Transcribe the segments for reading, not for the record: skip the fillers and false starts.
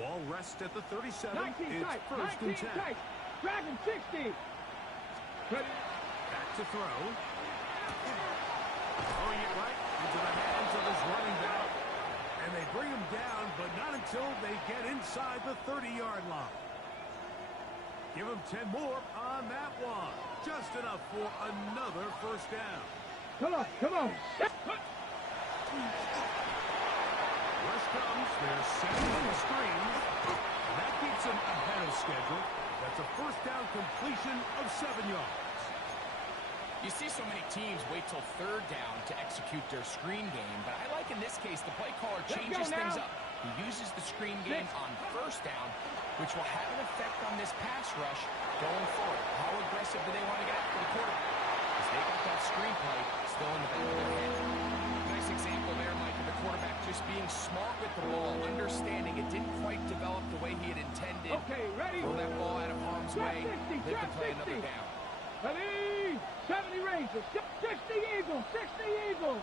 Ball rests at the 37. 19 It's tight, first 19 and 10. tight. Dragon 60. Ready. Back to throw. Oh, yeah, right into the hands of his running back. And they bring him down, but not until they get inside the 30-yard line. Give him 10 more on that one. Just enough for another first down. Come on, come on. Rush comes. They're setting up the screens. And that keeps them ahead of schedule. That's a first down completion of 7 yards. You see so many teams wait till third down to execute their screen game, but I like in this case the play caller changes things up. He uses the screen game on first down, which will have an effect on this pass rush going forward. How aggressive do they want to get after the quarterback? Because they got that screen play still in the back of their head. Nice example there, Mike, of the quarterback just being smart with the ball, understanding it didn't quite develop the way he had intended. Okay, ready. Throw that ball out of harm's way, live to play another down. Ready. 70 Rangers. 60 Eagles. 60 Eagles.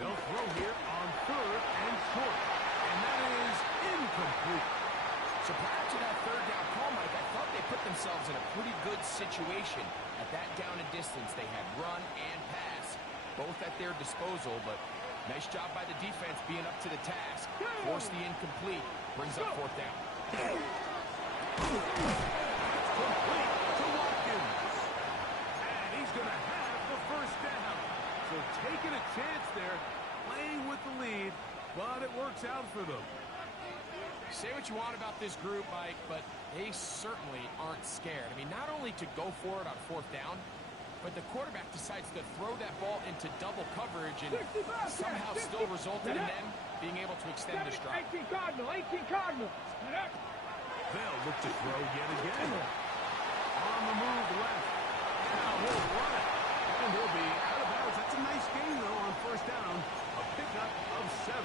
They'll throw here on third and short. And that is incomplete. So prior to that third down call, Mike, I thought they put themselves in a pretty good situation. At that down and distance, they had run and pass, both at their disposal, but nice job by the defense being up to the task. Force the incomplete, brings up fourth down. Complete to Watkins. And he's going to have the first down. So taking a chance there, playing with the lead, but it works out for them. Say what you want about this group, Mike, but they certainly aren't scared. I mean, not only to go for it on fourth down, but the quarterback decides to throw that ball into double coverage and somehow still resulted in them being able to extend this drive. 18 Cardinal, 18 Cardinal. They'll look to throw yet again. On the move left. Now he'll run it. And he'll be out of bounds. That's a nice gain, though, on first down. A pickup of 7.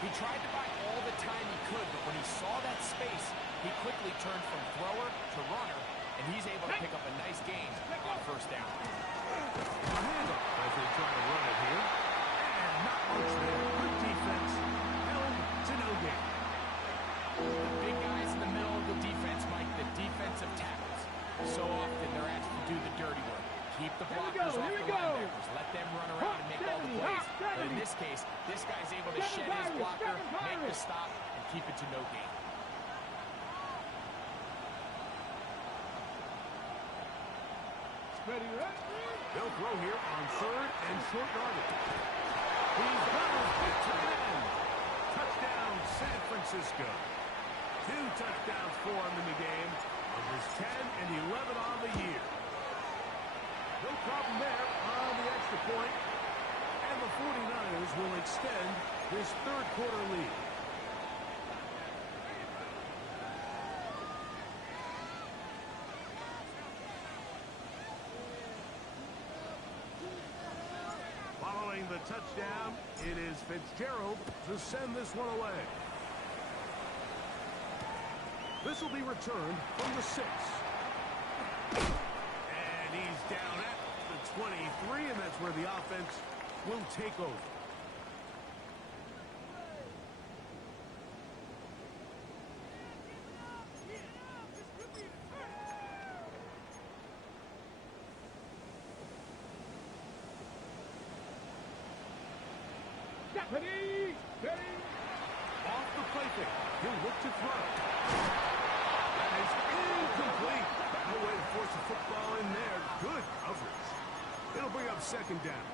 He tried to buy all the time he could, but when he saw that space, he quickly turned from thrower to runner, and he's able to pick up a nice gain on first down. A handoff as they try to run it here. And not much there. Good defense. Held to no gain. The big guys in the middle of the defense, Mike, the defensive tackles. So often they're asked to do the dirty work. Keep the blockers off the linebackers. Let them run around and make all the plays. But in this case, this guy's able to shed his blocker, make the stop, and keep it to no gain. Ready, ready. They'll throw here on third and short yardage. He's got his big tight end. Touchdown, San Francisco. 2 touchdowns for him in the game. Of his 10 and 11 on the year. No problem there on the extra point. And the 49ers will extend this third quarter lead. Following the touchdown, it is Fitzgerald to send this one away. This will be returned from the 6. And he's down at the 23, and that's where the offense will take over. Ready, ready. Off the play fake. He'll look to throw. That is incomplete. No way to force a football in there. Good coverage. It'll bring up second down.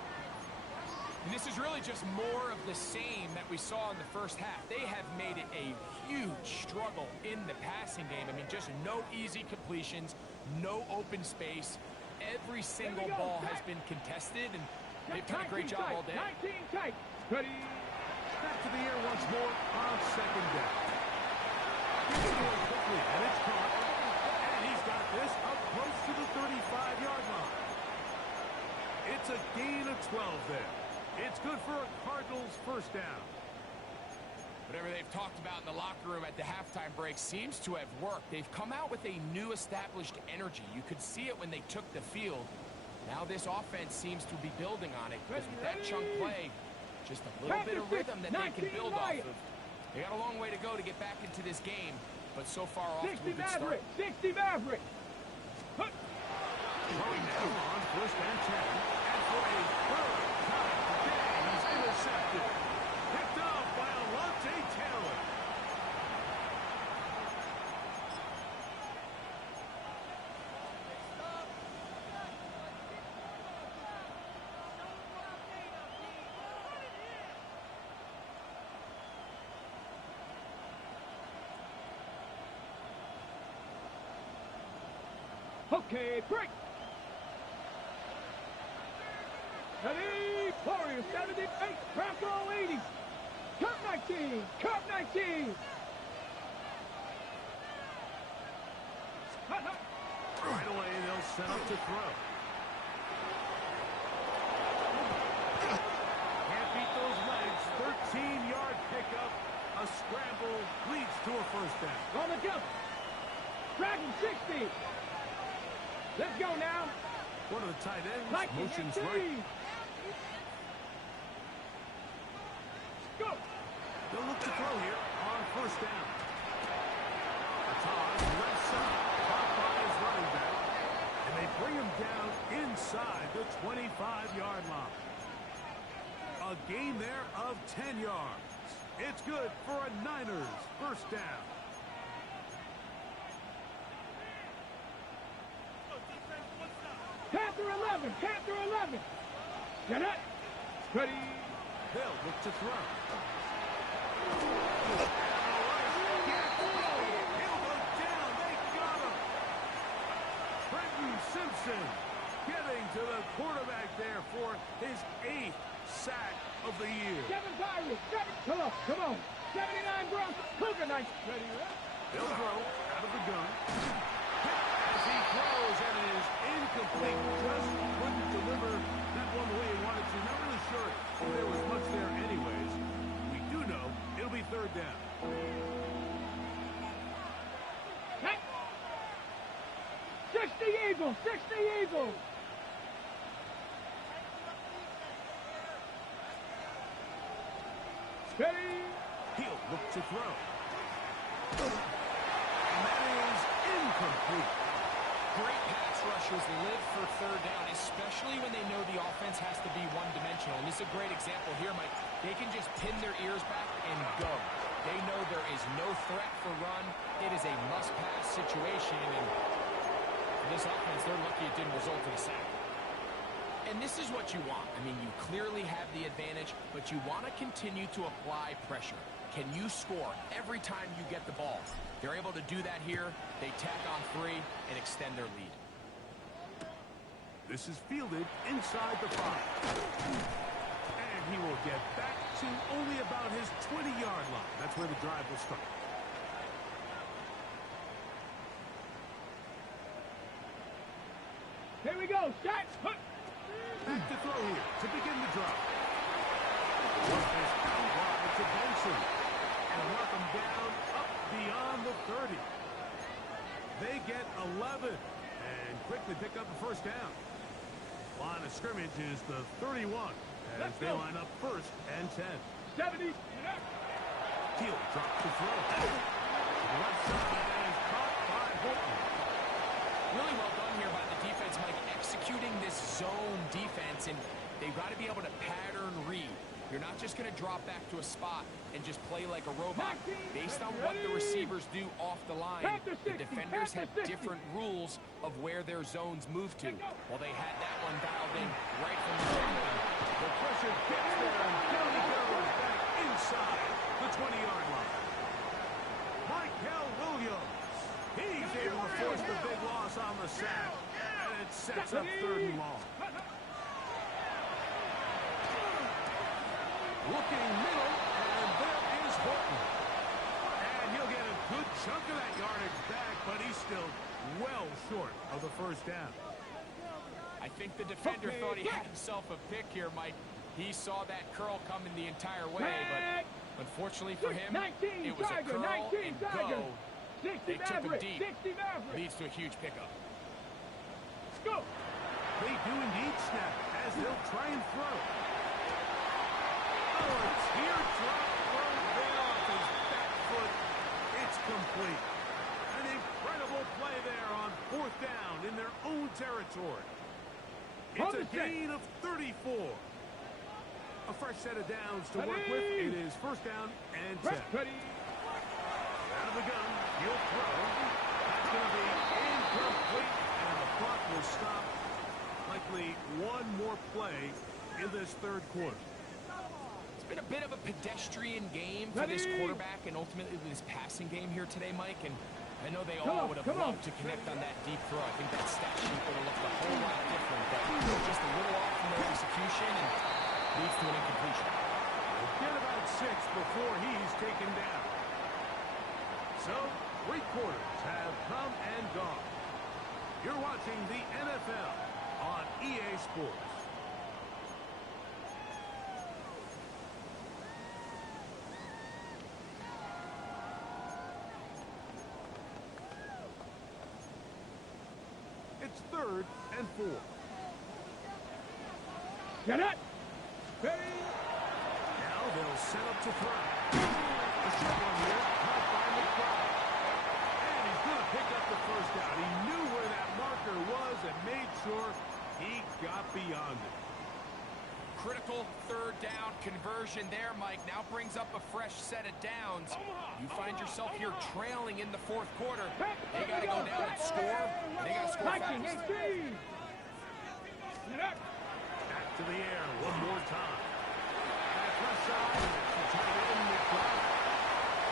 And this is really just more of the same that we saw in the first half. They have made it a huge struggle in the passing game. I mean, just no easy completions, no open space. Every single ball has been contested, and they've done a great job all day. 19 tight. Ready. Back to the air once more on second down. Gets it in quickly, and it's caught. And he's got this up close to the 35-yard line. It's a gain of 12 there. It's good for a Cardinals first down. Whatever they've talked about in the locker room at the halftime break seems to have worked. They've come out with a new established energy. You could see it when they took the field. Now this offense seems to be building on it, because with that chunk play, Just a little bit of rhythm that they can build off Lions. of. They got a long way to go to get back into this game, but so far off to a 60 good start. Maverick. 60 Maverick. Throwing now on first and 10. And for a third time today, he's intercepted. Picked off by Alontae Taylor. Okay, break. Ready, Warriors 78, Bronco 80. Cup 19, Cup 19. Right away, they'll set up to throw. Can't beat those legs. 13-yard pickup. A scramble leads to a first down. On the jump. Dragon 60. Let's go now. One of the tight ends Like motions it, right. Go. They'll look to throw here on first down. Todd left side, caught by his running back, and they bring him down inside the 25-yard line. A gain there of 10 yards. It's good for a Niners first down. Panther 11, Panther 11. Get it. Ready. They'll look to throw. Simpson getting to the quarterback there for his 8th sack of the year. 7 Pirates, 7. Come on. 79 Broncos. Cougar Knights. Ready. They'll throw out of the gun. As he throws, and it is incomplete. Just couldn't deliver that one the way he wanted to. Not really sure if there was much there anyways. We do know it'll be third down. 60 Eagles, 60 Eagles. Ready. He'll look to throw. And that is incomplete. Great pass rushers live for third down, especially when they know the offense has to be one-dimensional. And this is a great example here, Mike. They can just pin their ears back and go. They know there is no threat for run. It is a must-pass situation, and for this offense, they're lucky it didn't result in a sack. And this is what you want. I mean, you clearly have the advantage, but you want to continue to apply pressure. Can you score every time you get the ball? They're able to do that here. They tack on 3 and extend their lead. This is fielded inside the 5. And he will get back to only about his 20-yard line. That's where the drive will start. Here we go. Set. Back to throw here to begin the drive. One is out wide to Benson. And work them down up beyond the 30. They get 11 and quickly pick up the first down. Line of scrimmage is the 31 as they line up first and 10. 70. Teal drops to throw. To the left side and is caught by Horton. Really well done here by the defense, Mike, executing this zone defense, and they've got to be able to pattern read. You're not just going to drop back to a spot and just play like a robot. Based on what the receivers do off the line, the defenders have different rules of where their zones move to. Well, they had that one dialed in right from the beginning. The pressure gets there, and down he goes back inside the 20-yard line. Michael Williams. He's able to force the big loss on the sack, and it sets up 3rd and long. Looking middle, and there is Horton. And he'll get a good chunk of that yardage back, but he's still well short of the first down. I think the defender thought he had himself a pick here, Mike. He saw that curl coming the entire way, but unfortunately for him, it was a curl and go. They took him deep. Leads to a huge pickup. Go. They do indeed snap as they'll try and throw. Oh, a teardrop throw there off his back foot. It's complete. An incredible play there on 4th down in their own territory. It's a gain of 34. A fresh set of downs to work with. It is 1st down and 10. Out of the gun, he'll throw. That's going to be incomplete, and the clock will stop. Likely one more play in this 3rd quarter. It's been a bit of a pedestrian game for this quarterback and ultimately this passing game here today, Mike. And I know they all would have loved to connect on that deep throw. I think that stat sheet would have looked a whole lot different, but just a little off from their execution and leads to an incompletion. We'll get about 6 before he's taken down. So, 3 quarters have come and gone. You're watching the NFL on EA Sports. It's 3rd and 4. Get it! Now they'll set up to throw. The short one here, caught by McBride. And he's going to pick up the 1st down. He knew where that marker was and made sure he got beyond it. Critical 3rd down conversion there, Mike. Now brings up a fresh set of downs. You find yourself here trailing in the 4th quarter. They got to go down and score. They got to score fast. Back to the air one more time. Back left side. The tight end, McBride.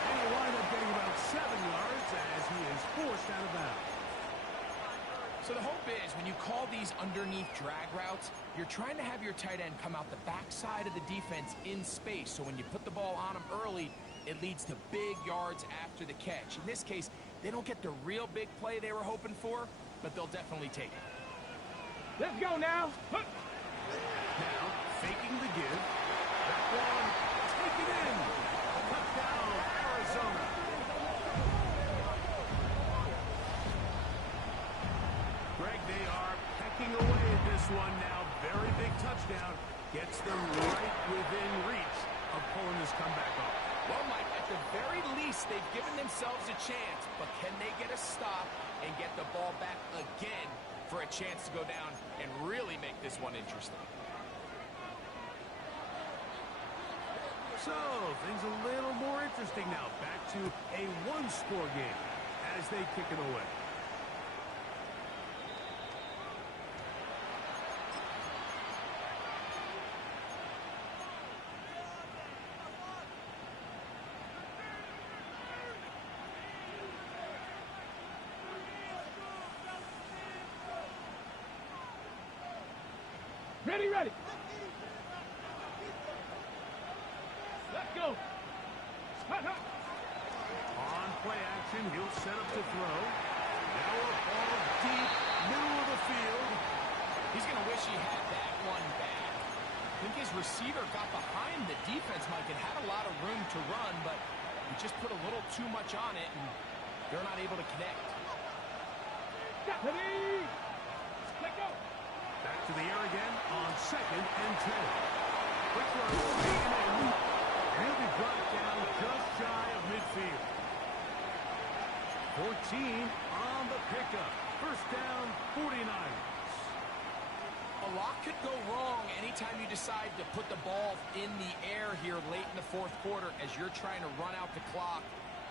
And he'll wind up getting about 7 yards as he is forced out of bounds. So the hope is when you call these underneath drag routes, you're trying to have your tight end come out the backside of the defense in space. So when you put the ball on him early, it leads to big yards after the catch. In this case, they don't get the real big play they were hoping for, but they'll definitely take it. Let's go now. Now, faking the give. That one, take it in. Touchdown, Arizona. Greg, they are pecking away at this one now. Very big touchdown. Gets them right within reach of pulling this comeback off. Well, Mike, at the very least, they've given themselves a chance, but can they get a stop and get the ball back again for a chance to go down and really make this one interesting? So, things a little more interesting now. Back to a 1-score game as they kick it away. Ready, ready. Let's go. Hot, hot. On play action, he'll set up to throw. Now a ball deep, middle of the field. He's going to wish he had that one back. I think his receiver got behind the defense, Mike, and had a lot of room to run, but he just put a little too much on it, and they're not able to connect. Ready. Let go. Back to the air again on 2nd and 10. Quick throw, taken in. He'll be brought down just shy of midfield. 14 on the pickup. 1st down, 49ers. A lot could go wrong anytime you decide to put the ball in the air here late in the 4th quarter as you're trying to run out the clock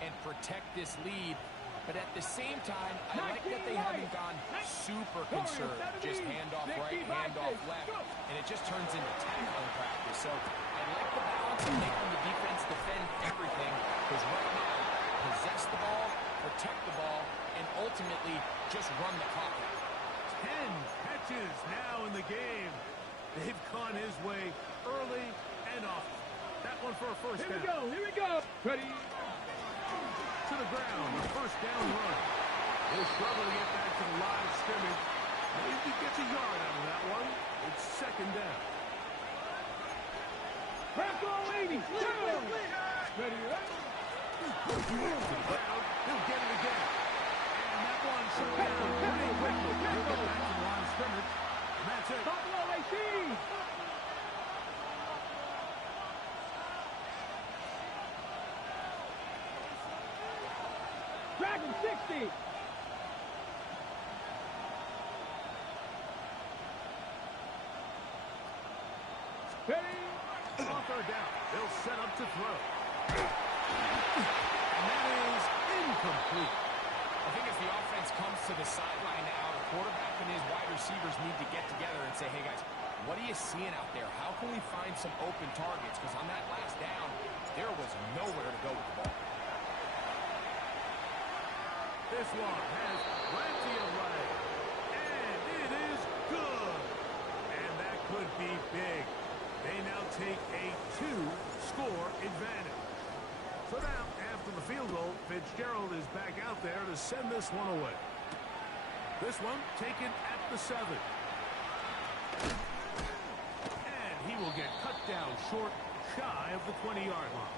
and protect this lead. But at the same time, I like that they haven't gone super conservative. Just handoff right, handoff left, and it just turns into tackling practice. So I like the balance of making the defense defend everything, because right now, possess the ball, protect the ball, and ultimately just run the clock out. 10 catches now in the game. They've gone his way early and often. That one for a 1st down. Here we go. Ready. To the ground, a 1st down run. He'll struggle to get back to the line of scrimmage. Maybe he gets a yard out of that one. It's 2nd down. Rambo 80. Ready, right? To the ground, he'll get it again. And that one shut down pretty quickly. He'll get back to the line of scrimmage. And that's it. Buffalo 18. Track him, 60. Ready? On third down, they'll set up to throw. And that is incomplete. I think as the offense comes to the sideline now, the quarterback and his wide receivers need to get together and say, hey, guys, what are you seeing out there? How can we find some open targets? Because on that last down, there was nowhere to go with the ball. This one has plenty of leg. And it is good. And that could be big. They now take a 2-score advantage. So now, after the field goal, Fitzgerald is back out there to send this one away. This one taken at the 7. And he will get cut down short, shy of the 20-yard line.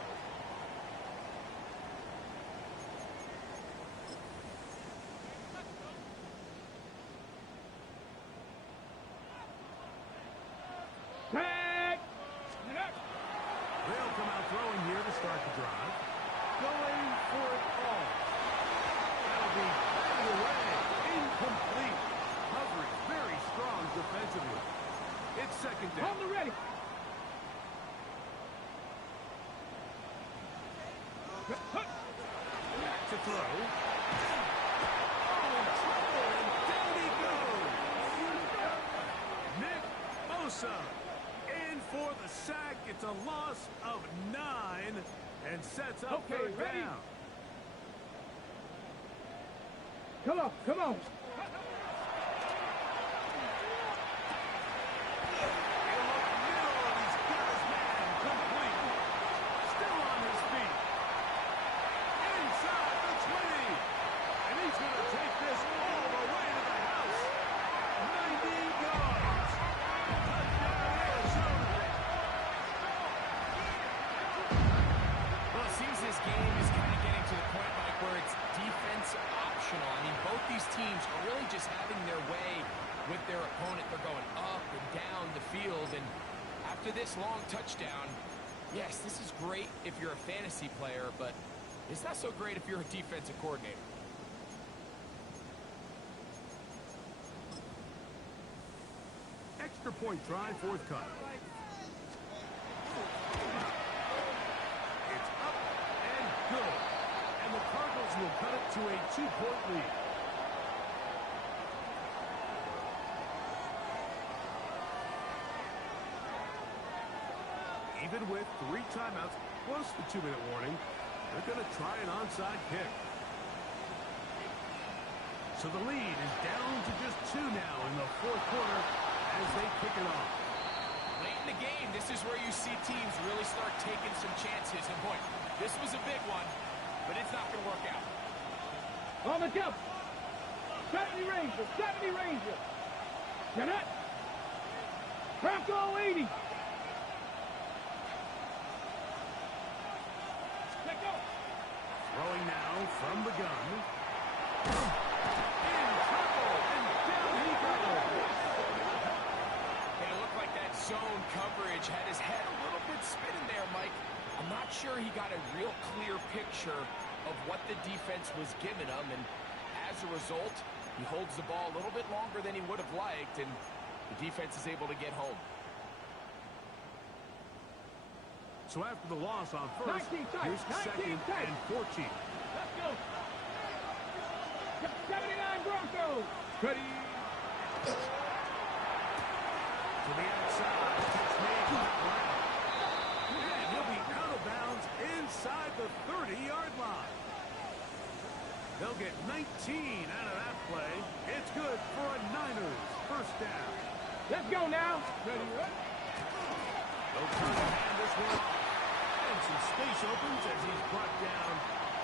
They'll come out throwing here to start the drive. Going for it all. That'll be batted away. Incomplete. Coverage very strong defensively. It's second down. On the ready. Back to throw. Oh, in trouble, and down he goes. Nick Bosa. In for the sack. It's a loss of 9 and sets up third ready. down. Come on, come on. Teams are really just having their way with their opponent. They're going up and down the field, and after this long touchdown, yes, this is great if you're a fantasy player, but it's not so great if you're a defensive coordinator. Extra point try, fourth cut. It's up and good. And the Cardinals will cut it to a 2-point lead. Even with 3 timeouts, plus the 2-minute warning, they're going to try an onside kick. So the lead is down to just 2 now in the fourth quarter as they kick it off. Late in the game, this is where you see teams really start taking some chances. And boy, this was a big one, but it's not going to work out. On the jump. 70 Rangers, 70 Rangers. Get it. Bronco 80. Throwing now from the gun. In trouble, and down he goes. And it looked like that zone coverage had his head a little bit spinning there, Mike. I'm not sure he got a real clear picture of what the defense was giving him, and as a result, he holds the ball a little bit longer than he would have liked, and the defense is able to get home. So after the loss on first, 19 tight, here's 19 second tight. and 14. Let's go. 79 Broncos. Ready. To the outside. It's made by Brown. And he'll be out of bounds inside the 30-yard line. They'll get 19 out of that play. It's good for a Niners first down. Let's go now. Ready. They'll turn and hand this one. And some space opens as he's brought down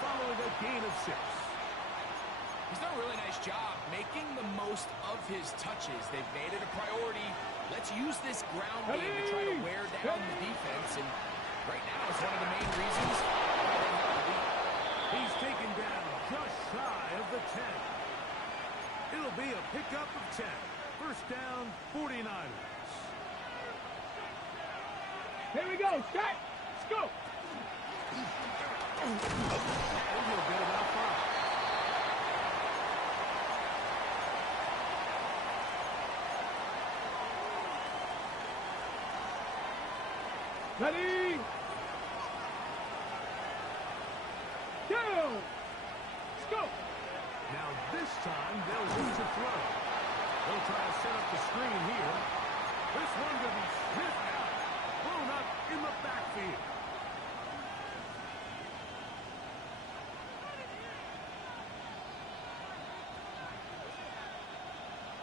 following a gain of 6. He's done a really nice job making the most of his touches. They've made it a priority. Let's use this ground game to try to wear down the defense. And right now, it's one of the main reasons why they have the lead. He's taken down just shy of the 10. It'll be a pickup of 10. First down, 49ers. Here we go. Start. Let's go. A little bit about 5. Ready? Go! Let's go! Now this time they'll lose a throw. They'll try to set up the screen here. This one to be sniffed out. Blown up in the backfield.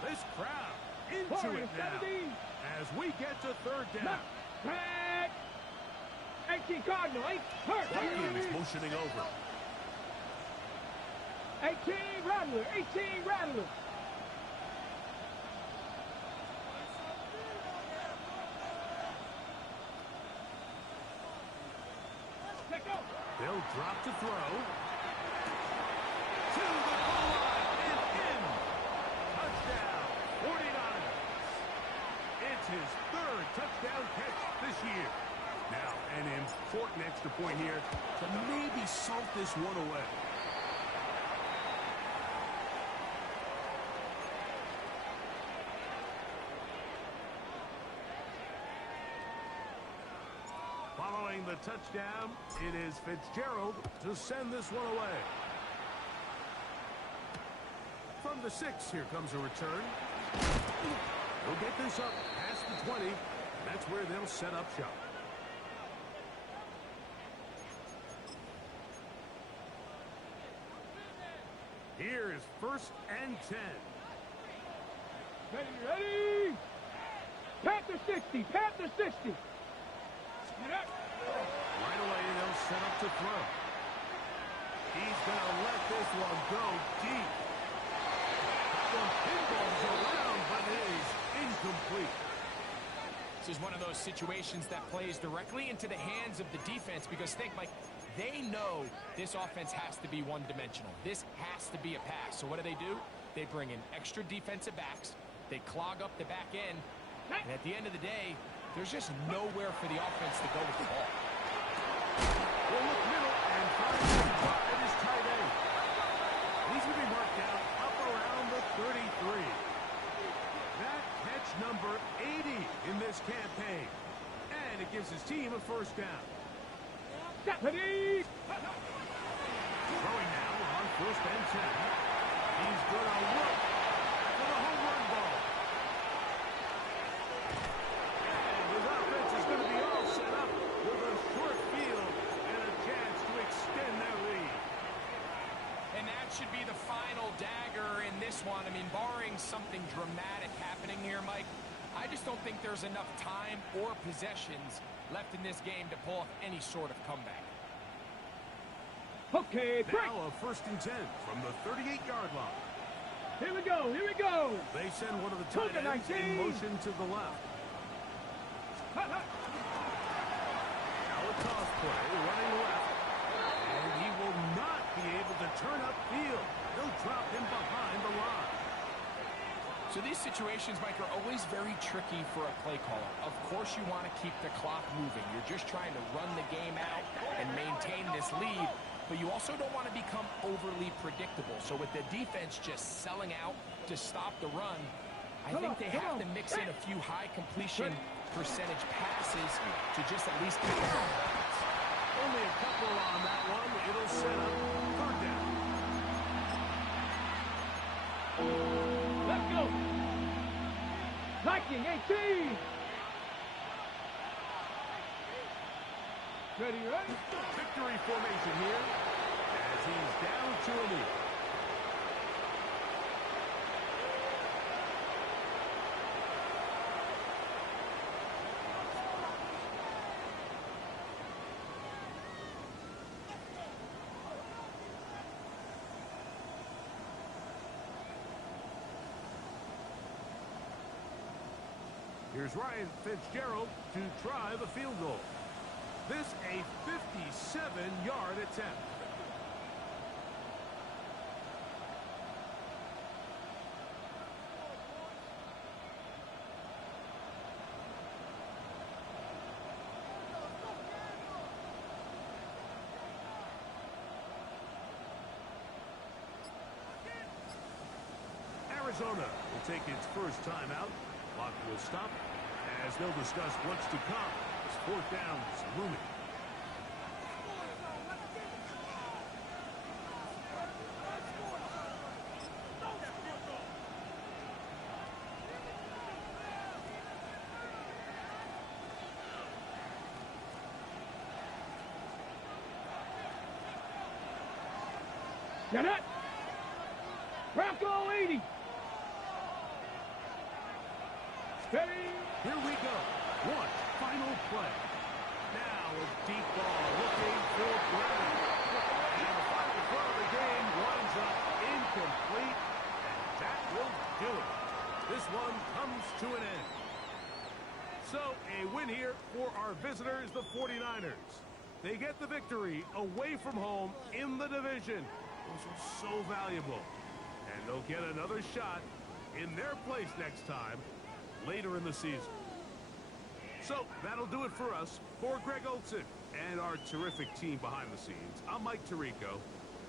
This crowd into it now as we get to third down. Back! 18 Cardinal, 8, hurt! Joaquin is motioning over. 18 Rattler, 18 Rattler! They'll drop to throw. To the goal line and in. Touchdown, 49ers. It's his third touchdown catch this year. Now, an important extra point here to maybe salt this one away. Following the touchdown, it is Fitzgerald to send this one away. From the 6, here comes a return. They'll get this up past the 20. That's where they'll set up shop. Here is 1st and 10. Ready? Panther 60, Panther 60. Right away, they'll set up to throw. He's going to let this one go deep. That one pinballs around, but it is incomplete. This is one of those situations that plays directly into the hands of the defense because think, Mike, they know this offense has to be one-dimensional. This has to be a pass. So what do? They bring in extra defensive backs. They clog up the back end. And at the end of the day, there's just nowhere for the offense to go with the ball. Will look middle and finds the drive his tight end. He's going to be marked down up around the 33. That catch number 80 in this campaign. And it gives his team a 1st down. Ready? Throwing now on 1st and 10. He's going to look for the home run ball. And his offense is going to be all set up with a short field and a chance to extend their lead. And that should be the final dagger in this one. I mean, barring something dramatic happening here, Mike, I just don't think there's enough time or possessions left in this game to pull off any sort of comeback. Okay, break. Now a 1st and 10 from the 38-yard line. Here we go, here we go. They send one of the tight ends in motion to the left. Now a toss play running left. And he will not be able to turn upfield. They'll drop him behind the line. So these situations, Mike, are always very tricky for a play caller. Of course you want to keep the clock moving. You're just trying to run the game out and maintain this lead, but you also don't want to become overly predictable. So with the defense just selling out to stop the run, I think they have to mix in a few high completion percentage passes to just at least keep them on balance. Only a couple on that one. It'll set up 3rd down. Let's go. Viking 18. Ready? Victory formation here as he's down to a lead. Here's Ryan Fitzgerald to try the field goal. This a 57-yard attempt. Arizona will take its first timeout. Clock will stop as they'll discuss what's to come It's fourth down, looming. Now that. Rocco 80. Steady. Here we go. One final play. Now a deep ball looking for Brown. And the final throw of the game winds up incomplete. And that will do it. This one comes to an end. So a win here for our visitors, the 49ers. They get the victory away from home in the division. Those are so valuable. And they'll get another shot in their place next time later in the season. So that'll do it for us. For Greg Olson and our terrific team behind the scenes, I'm Mike Tirico.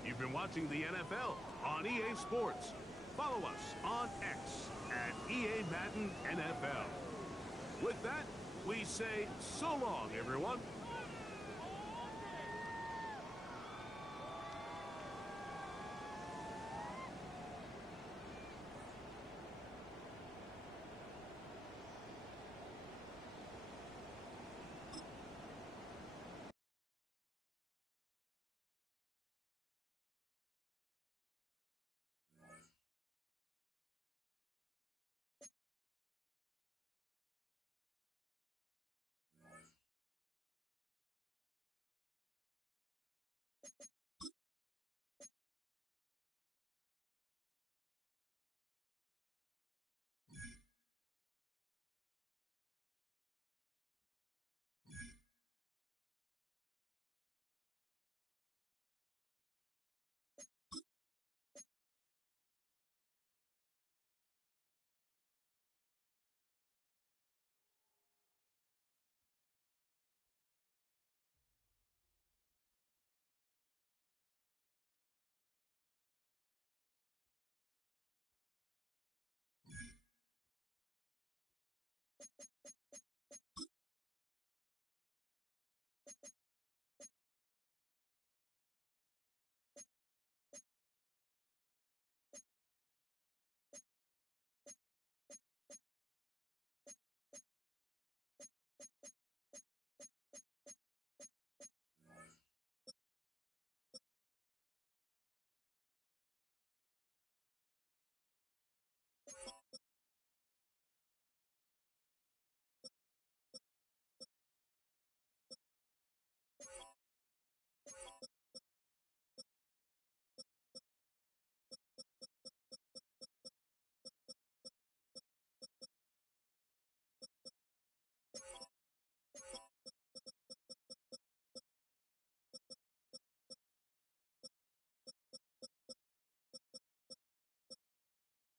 You've been watching the NFL on EA Sports. Follow us on X at EA Madden NFL. With that, we say so long, everyone.